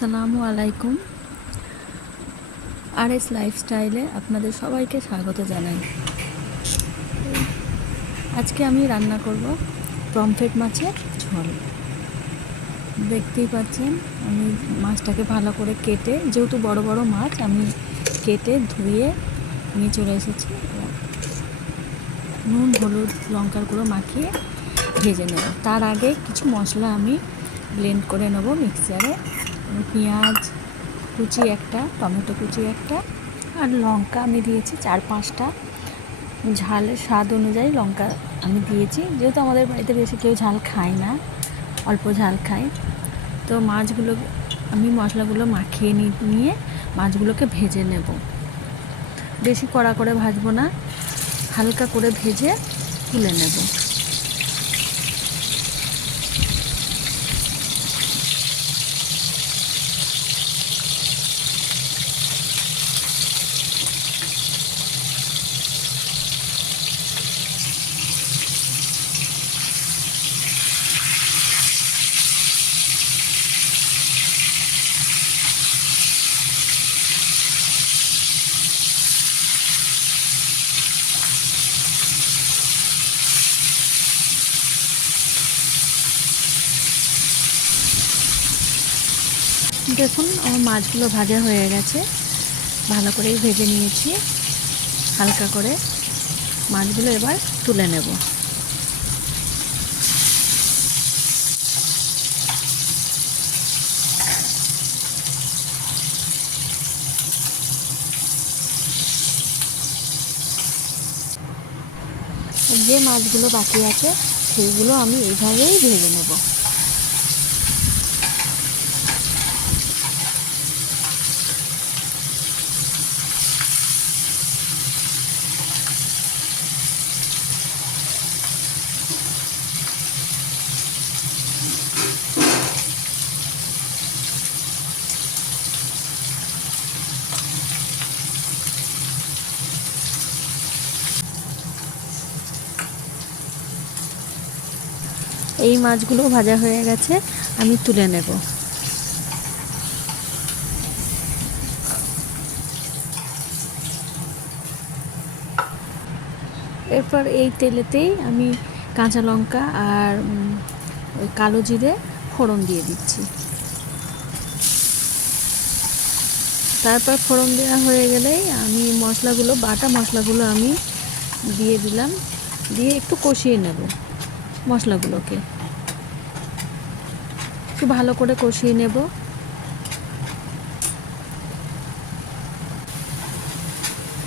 আসসালামু আলাইকুম। আরএস লাইফস্টাইলে আপনাদের সবাইকে স্বাগত জানাই। আজকে আমি রান্না করব পমফ্রেট মাছের ঝোল। দেখতেই পাচ্ছেন আমি মাছটাকে ভালো করে কেটে, যেহেতু বড় বড় মাছ, আমি কেটে ধুয়ে নিয়ে চলে এসেছি। নুন, হলুদ, লঙ্কার গুঁড়ো মাখিয়ে ভেজে নেব। তার আগে কিছু মশলা আমি ব্লেন্ড করে নেব মিক্সচারে। পেঁয়াজ কুচি একটা, টমেটো কুচি একটা, আর লঙ্কা আমি দিয়েছি 4-5টা। ঝালের স্বাদ অনুযায়ী লঙ্কা আমি দিয়েছি, যেহেতু আমাদের বাড়িতে বেশি কেউ ঝাল খায় না, অল্প ঝাল খায়। তো মাছগুলো আমি মশলাগুলো মাখিয়ে নিয়ে মাছগুলোকে ভেজে নেব। বেশি কড়া করে ভাজবো না, হালকা করে ভেজে তুলে নেব। দেখুন আমার মাছগুলো ভাজা হয়ে গেছে, ভালো করেই ভেজে নিয়েছি হালকা করে। মাছগুলো এবার তুলে নেব। যে মাছগুলো বাকি আছে সেইগুলো আমি এইভাবেই ভেজে নেব। এই মাছগুলো ভাজা হয়ে গেছে, আমি তুলে নেব। এরপর এই তেলেতেই আমি কাঁচা লঙ্কা আর ওই কালো জিরে ফোড়ন দিয়ে দিচ্ছি। তারপর ফোড়ন দেওয়া হয়ে গেলেই আমি মশলাগুলো, বাটা মশলাগুলো আমি দিয়ে দিলাম, দিয়ে একটু কষিয়ে নেব। মশলাগুলোকে একটু ভালো করে কষিয়ে নেব।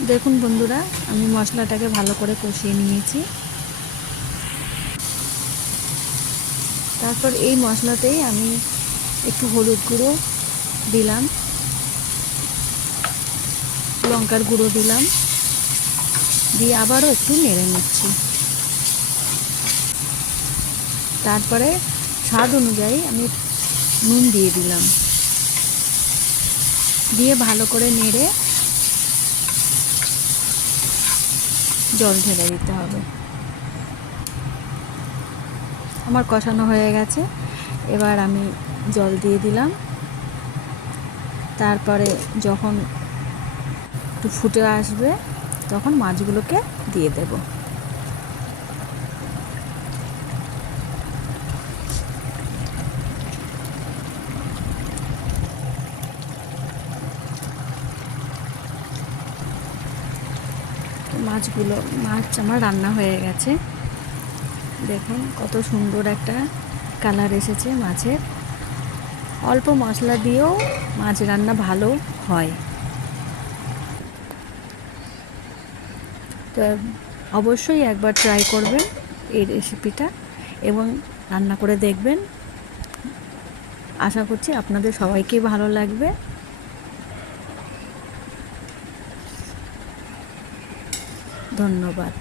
দেখুন বন্ধুরা, আমি মশলাটাকে ভালো করে কষিয়ে নিয়েছি। তারপর এই মশলাতেই আমি একটু হলুদ গুঁড়ো দিলাম, লঙ্কার গুঁড়ো দিলাম, দিয়ে আবারও একটু নেড়ে নিচ্ছি। তারপরে স্বাদ অনুযায়ী আমি নুন দিয়ে দিলাম, দিয়ে ভালো করে নেড়ে জল ঢেলে দিতে হবে। আমার কষানো হয়ে গেছে, এবার আমি জল দিয়ে দিলাম। তারপরে যখন একটু ফুটে আসবে তখন মাছগুলোকে দিয়ে দেব। মাছ আমার রান্না হয়ে গেছে। দেখুন কত সুন্দর একটা কালার এসেছে মাছের। অল্প মশলা দিয়েও মাছ রান্না ভালো হয়। তো অবশ্যই একবার ট্রাই করবেন এই রেসিপিটা এবং রান্না করে দেখবেন। আশা করছি আপনাদের সবাইকেই ভালো লাগবে। ধন্যবাদ।